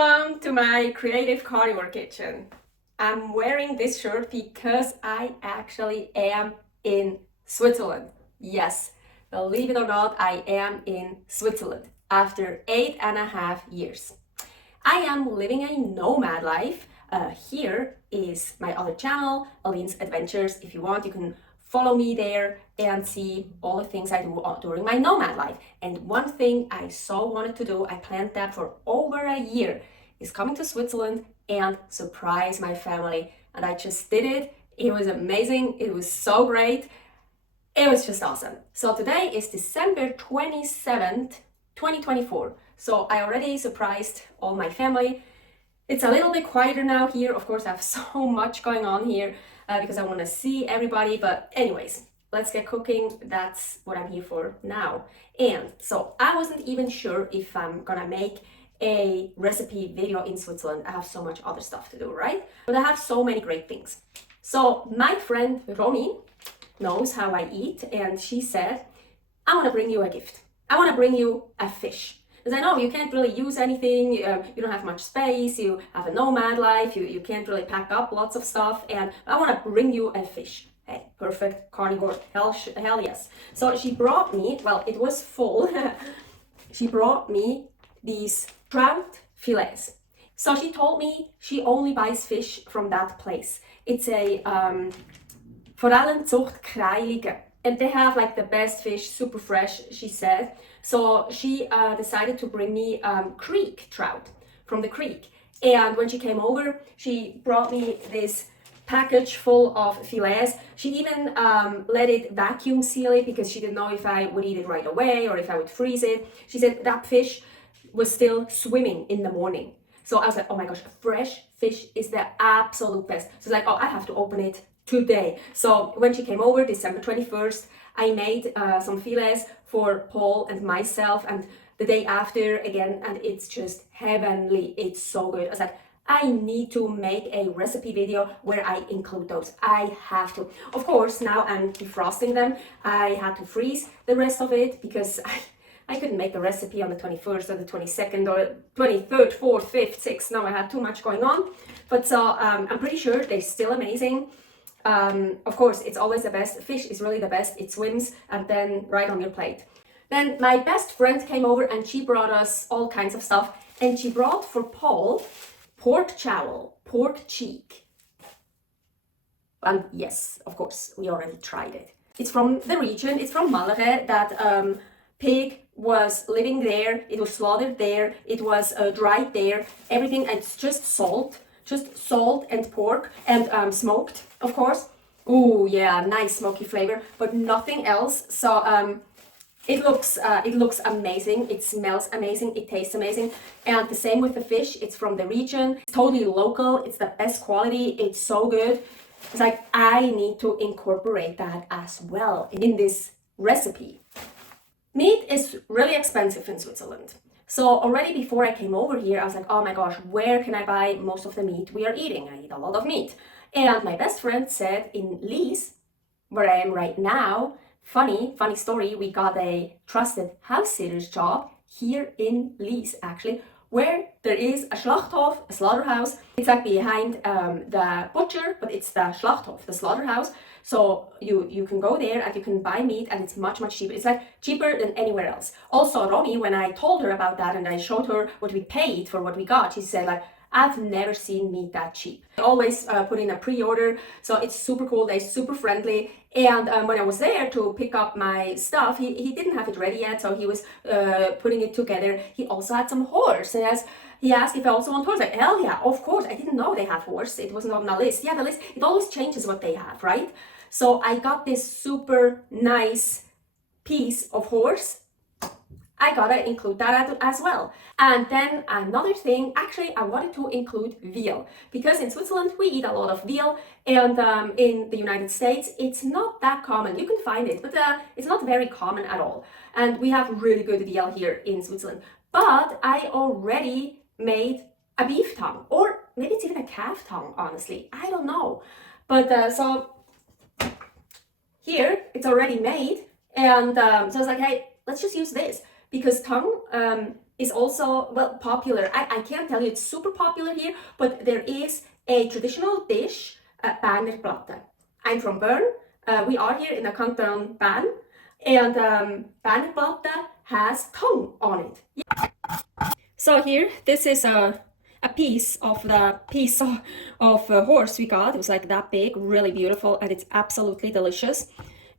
Welcome to my creative carnivore kitchen. I'm wearing this shirt because I actually am in Switzerland. Yes, believe it or not, I am in Switzerland after 8.5 years. I am living a nomad life. Here is my other channel, Aline's Adventures. If you want, you can follow me there and see all the things I do during my nomad life. And one thing I so wanted to do, I planned that for over a year, is coming to Switzerland and surprise my family. And I just did it. It was amazing. It was so great. It was just awesome. So today is December 27th, 2024. So I already surprised all my family. It's a little bit quieter now here. Of course, I have so much going on here because I want to see everybody. But anyways, let's get cooking. That's what I'm here for now. And so I wasn't even sure if I'm gonna make a recipe video in Switzerland. I have so much other stuff to do, right? But I have so many great things. So my friend Romy knows how I eat, and she said, I want to bring you a gift. I want to bring you a fish. Because I know you can't really use anything, you don't have much space, you have a nomad life, you can't really pack up lots of stuff, and I want to bring you a fish. Hey, perfect, carnivore, hell yes. So she brought me, well, it was full, she brought me these trout filets. So she told me she only buys fish from that place. It's a Forellenzucht Kreilige. And they have like the best fish, super fresh, she said. So she decided to bring me creek trout from the creek. And when she came over, she brought me this package full of fillets. She even let it vacuum seal it because she didn't know if I would eat it right away or if I would freeze it. She said that fish was still swimming in the morning. So I was like, oh my gosh, fresh fish is the absolute best. So it's like, oh, I have to open it today. So when she came over, December 21st, I made some fillets for Paul and myself, and the day after again, and it's just heavenly. It's so good. I was like, I need to make a recipe video where I include those. I have to. Of course, now I'm defrosting them. I had to freeze the rest of it because I couldn't make the recipe on the 21st or the 22nd or 23rd, 4th, 5th, 6th. No, I had too much going on. But so I'm pretty sure they're still amazing. Of course, it's always the best. Fish is really the best. It swims and then right on your plate. Then my best friend came over and she brought us all kinds of stuff. And she brought for Paul pork jowl, pork cheek. And yes, of course, we already tried it. It's from the region. It's from Malaga. That pig was living there. It was slaughtered there. It was dried there. Everything. It's just salt and pork and smoked, of course. Ooh, yeah, nice smoky flavor, but nothing else. So it looks amazing. It smells amazing. It tastes amazing. And the same with the fish. It's from the region. It's totally local. It's the best quality. It's so good. It's like I need to incorporate that as well in this recipe. Meat is really expensive in Switzerland. So already before I came over here, I was like, oh my gosh, where can I buy most of the meat we are eating? I eat a lot of meat. And my best friend said in Lies, where I am right now, funny story, we got a trusted house sitter's job here in Lies actually, where there is a Schlachthof, a slaughterhouse. It's like behind the butcher, but it's the Schlachthof, the slaughterhouse. So you can go there and you can buy meat and it's much cheaper. It's like cheaper than anywhere else. Also, Romy, when I told her about that and I showed her what we paid for what we got, she said like, I've never seen meat that cheap. I always put in a pre-order, so it's super cool. They're super friendly. And when I was there to pick up my stuff, he didn't have it ready yet, so he was putting it together. He also had some horse, and he asked if I also want horse. Like, hell yeah, of course. I didn't know they have horse. It wasn't on the list. Yeah, the list, it always changes what they have, right? So I got this super nice piece of horse. I gotta include that as well. And then another thing, actually I wanted to include veal, because in Switzerland we eat a lot of veal, and in the United States it's not that common. You can find it, but it's not very common at all. And we have really good veal here in Switzerland. But I already made a beef tongue, or maybe it's even a calf tongue, honestly. I don't know. But so here it's already made, and so I was like, hey, let's just use this. Because tongue is also, well, popular. I can't tell you it's super popular here, but there is a traditional dish, Berner Platte. I'm from Bern. We are here in the canton Bern, and Berner Platte has tongue on it. Yeah. So here, this is a piece of horse we got. It was like that big, really beautiful, and it's absolutely delicious.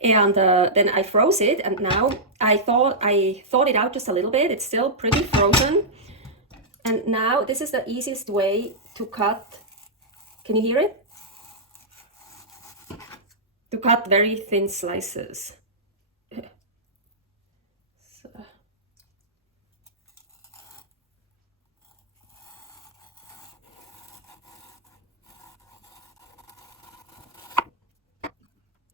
And then I froze it, and now I thawed it out just a little bit. It's still pretty frozen. And now this is the easiest way to cut. Can you hear it? To cut very thin slices. So.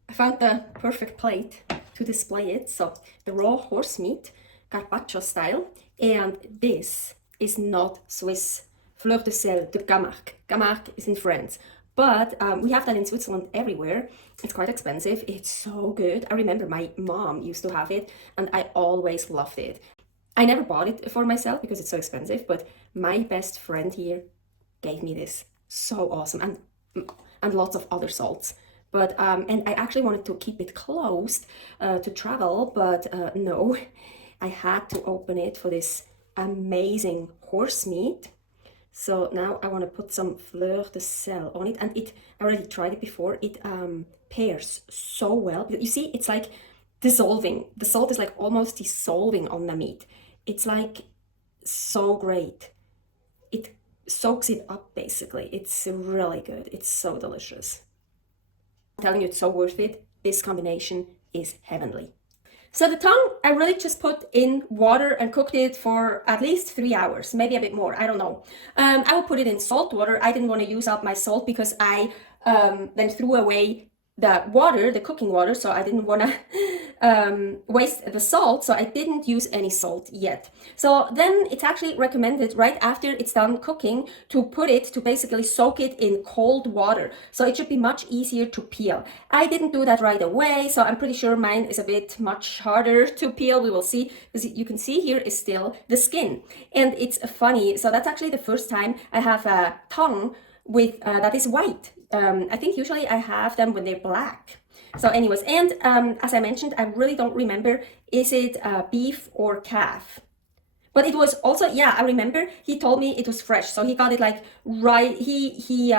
I found the perfect plate to display it. So the raw horse meat, carpaccio style, and this is not Swiss Fleur de sel de Camargue. Camargue is in France, but we have that in Switzerland everywhere. It's quite expensive. It's so good. I remember my mom used to have it, and I always loved it. I never bought it for myself because it's so expensive, but my best friend here gave me this. So awesome, and lots of other salts. But and I actually wanted to keep it closed to travel, but no, I had to open it for this amazing horse meat. So now I want to put some Fleur de sel on it, and I already tried it before. It pairs so well. You see, it's like dissolving. The salt is like almost dissolving on the meat. It's like so great. It soaks it up basically. It's really good. It's so delicious. I'm telling you, it's so worth it. This combination is heavenly. So the tongue, I really just put in water and cooked it for at least 3 hours, maybe a bit more, I don't know. I will put it in salt water. I didn't want to use up my salt because I then threw away the water, the cooking water, so I didn't want to waste the salt, so I didn't use any salt yet. So then it's actually recommended right after it's done cooking to put it, to basically soak it in cold water, so it should be much easier to peel. I didn't do that right away, so I'm pretty sure mine is a bit much harder to peel. We will see, because you can see here is still the skin. And it's funny, so that's actually the first time I have a tongue with that is white. I think usually I have them when they're black. So anyways, and as I mentioned, I really don't remember, is it beef or calf? But it was also, yeah, I remember he told me it was fresh. So he got it like right, he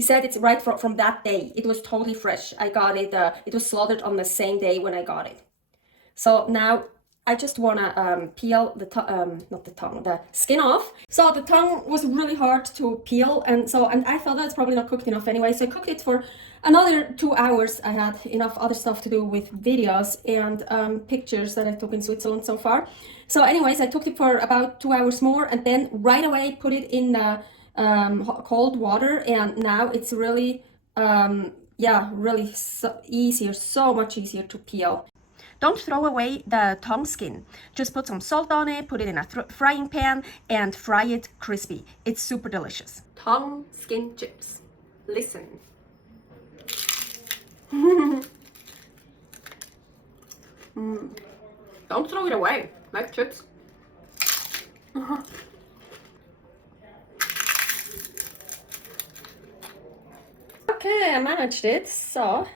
said it's right from that day. It was totally fresh. I got it, it was slaughtered on the same day when I got it. So now I just wanna peel the the skin off. So the tongue was really hard to peel, and I thought that's probably not cooked enough anyway. So I cooked it for another 2 hours. I had enough other stuff to do with videos and pictures that I took in Switzerland so far. So anyways, I cooked it for about 2 hours more, and then right away put it in cold water, and now it's really really so much easier to peel. Don't throw away the tongue skin. Just put some salt on it, put it in a frying pan, and fry it crispy. It's super delicious. Tongue skin chips. Listen. Don't throw it away. Like chips. Okay, I managed it. So,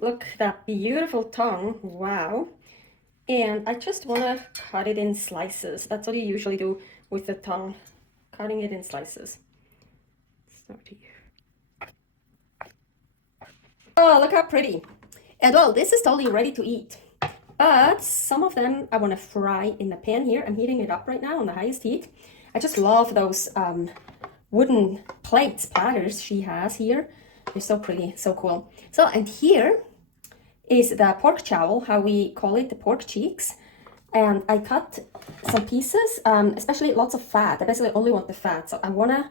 look, that beautiful tongue. Wow. And I just want to cut it in slices. That's what you usually do with the tongue. Cutting it in slices. Start here. Oh, look how pretty. And well, this is totally ready to eat. But some of them I want to fry in the pan here. I'm heating it up right now on the highest heat. I just love those wooden platters she has here. They're so pretty, so cool. So, and here is the pork jowl, how we call it, the pork cheeks. And I cut some pieces, especially lots of fat. I basically only want the fat, so I want to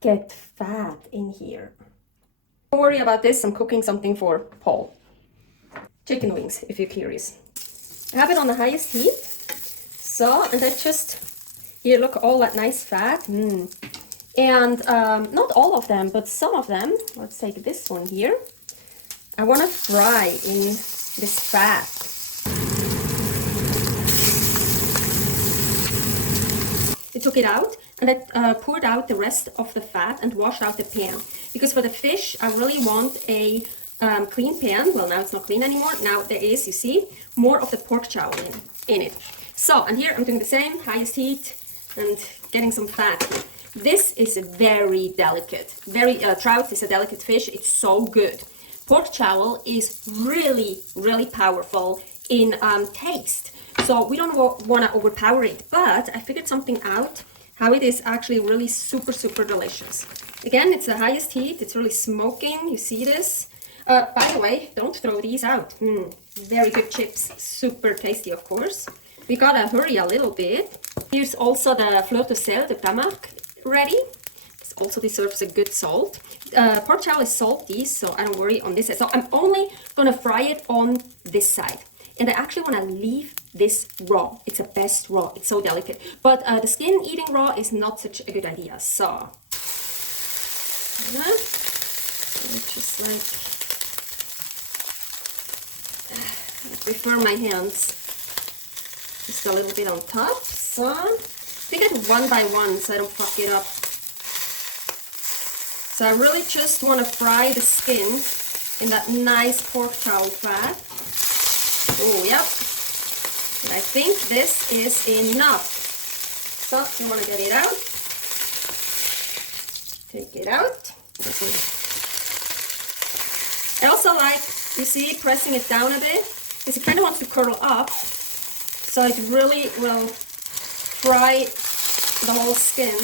get fat in here. Don't worry about this, I'm cooking something for Paul. Chicken wings, if you're curious. I have it on the highest heat. So, and I just, here, look, all that nice fat. And not all of them, but some of them. Let's take this one here. I want to fry in this fat. I took it out and I poured out the rest of the fat and washed out the pan. Because for the fish, I really want a clean pan. Well, now it's not clean anymore. Now there is, you see, more of the pork jowl in it. So, and here I'm doing the same, highest heat and getting some fat here. This is very delicate. Trout is a delicate fish. It's so good. Pork jowl is really, really powerful in taste. So we don't want to overpower it, but I figured something out, how it is actually really super, super delicious. Again, it's the highest heat. It's really smoking. You see this? By the way, don't throw these out. Very good chips. Super tasty, of course. We gotta hurry a little bit. Here's also the Fleur de Camargue ready. This also deserves a good salt. Pork jowl is salty, so I don't worry on this side. So I'm only gonna fry it on this side. And I actually want to leave this raw. It's the best raw. It's so delicate. But the skin eating raw is not such a good idea. So, just like, I prefer my hands just a little bit on top. So, I think I do one by one so I don't fuck it up. So I really just want to fry the skin in that nice pork jowl fat. Oh, yep. And I think this is enough. So you want to get it out. Take it out. I also like, you see, pressing it down a bit, because it kind of wants to curl up. So it really will fry the whole skin.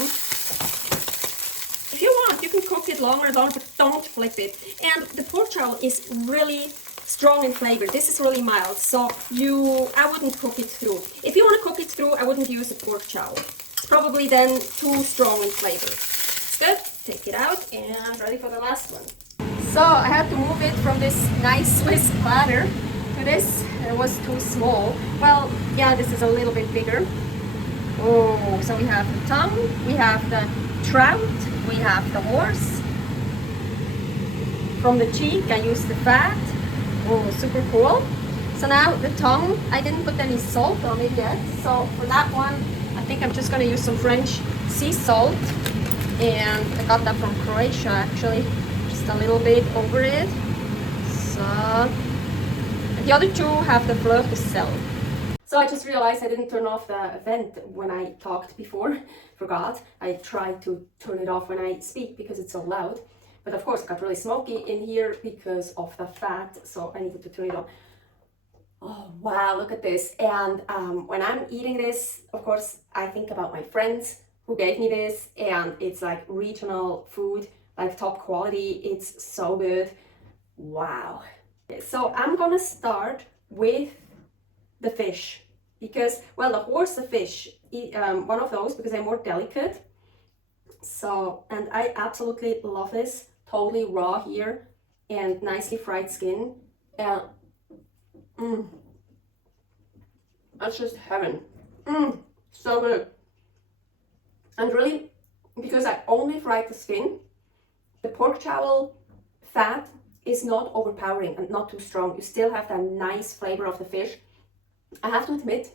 If you want, you can cook it longer, but don't flip it. And the pork jowl is really strong in flavor. This is really mild, so I wouldn't cook it through. If you want to cook it through, I wouldn't use a pork jowl. It's probably then too strong in flavor. It's good. Take it out and ready for the last one. So I had to move it from this nice Swiss platter to this. It was too small. Well, yeah, this is a little bit bigger. Oh, so we have the tongue, we have the trout, we have the horse. From the cheek, I used the fat. Oh, super cool. So now the tongue, I didn't put any salt on it yet. So for that one, I think I'm just gonna use some French sea salt. And I got that from Croatia actually. Just a little bit over it. So, and the other two have the Fleur de sel. So I just realized I didn't turn off the vent when I talked before. Forgot. I tried to turn it off when I speak because it's so loud. But of course, it got really smoky in here because of the fat, so I needed to turn it on. Oh, wow, look at this. And when I'm eating this, of course, I think about my friends who gave me this, and it's like regional food, like top quality. It's so good. Wow. So I'm gonna start with the fish because, well, the horse, the fish, one of those because they're more delicate. So, and I absolutely love this. Totally raw here and nicely fried skin. That's just heaven. So good. And really, because I only fried the skin, the pork jowl fat is not overpowering and not too strong. You still have that nice flavor of the fish. I have to admit,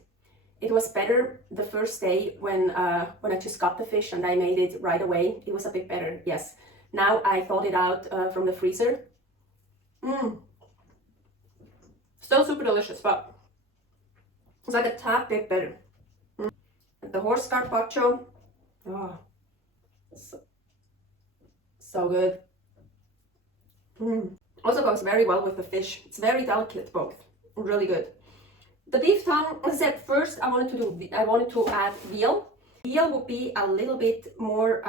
it was better the first day when I just got the fish and I made it right away. It was a bit better, yes. Now I thawed it out from the freezer. Still super delicious, but it's like a tad bit better. The horse carpaccio, oh, so good. Also goes very well with the fish. It's very delicate, both. Really good. The beef tongue, as I said, first I wanted to add veal. Veal would be a little bit more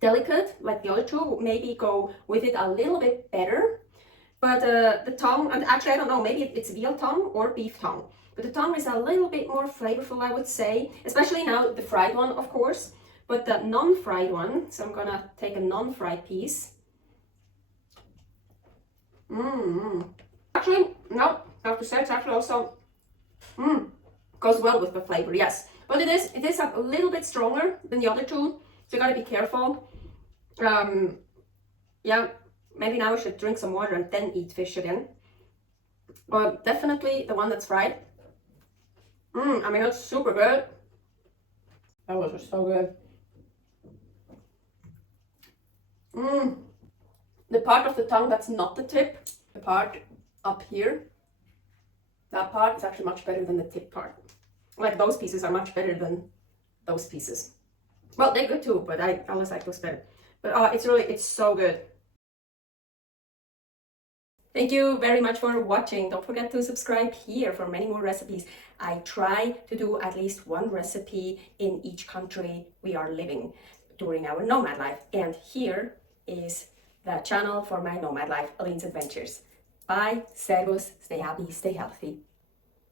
delicate, like the other two, maybe go with it a little bit better. But the tongue, and actually I don't know, maybe it's veal tongue or beef tongue. But the tongue is a little bit more flavorful, I would say, especially now the fried one, of course. But the non-fried one, so I'm gonna take a non-fried piece. Actually, no, I have to say it's actually also goes well with the flavor, yes. But it is a little bit stronger than the other two, so you gotta be careful. Yeah, maybe now I should drink some water and then eat fish again. But definitely the one that's fried. I mean, it's super good. That was just so good. The part of the tongue that's not the tip, the part up here, that part is actually much better than the tip part. Like those pieces are much better than those pieces. Well, they're good too, but I always like those better. But it's so good. Thank you very much for watching. Don't forget to subscribe here for many more recipes. I try to do at least one recipe in each country we are living during our nomad life. And here is the channel for my nomad life, Aline's Adventures. Bye, servus, stay happy, stay healthy.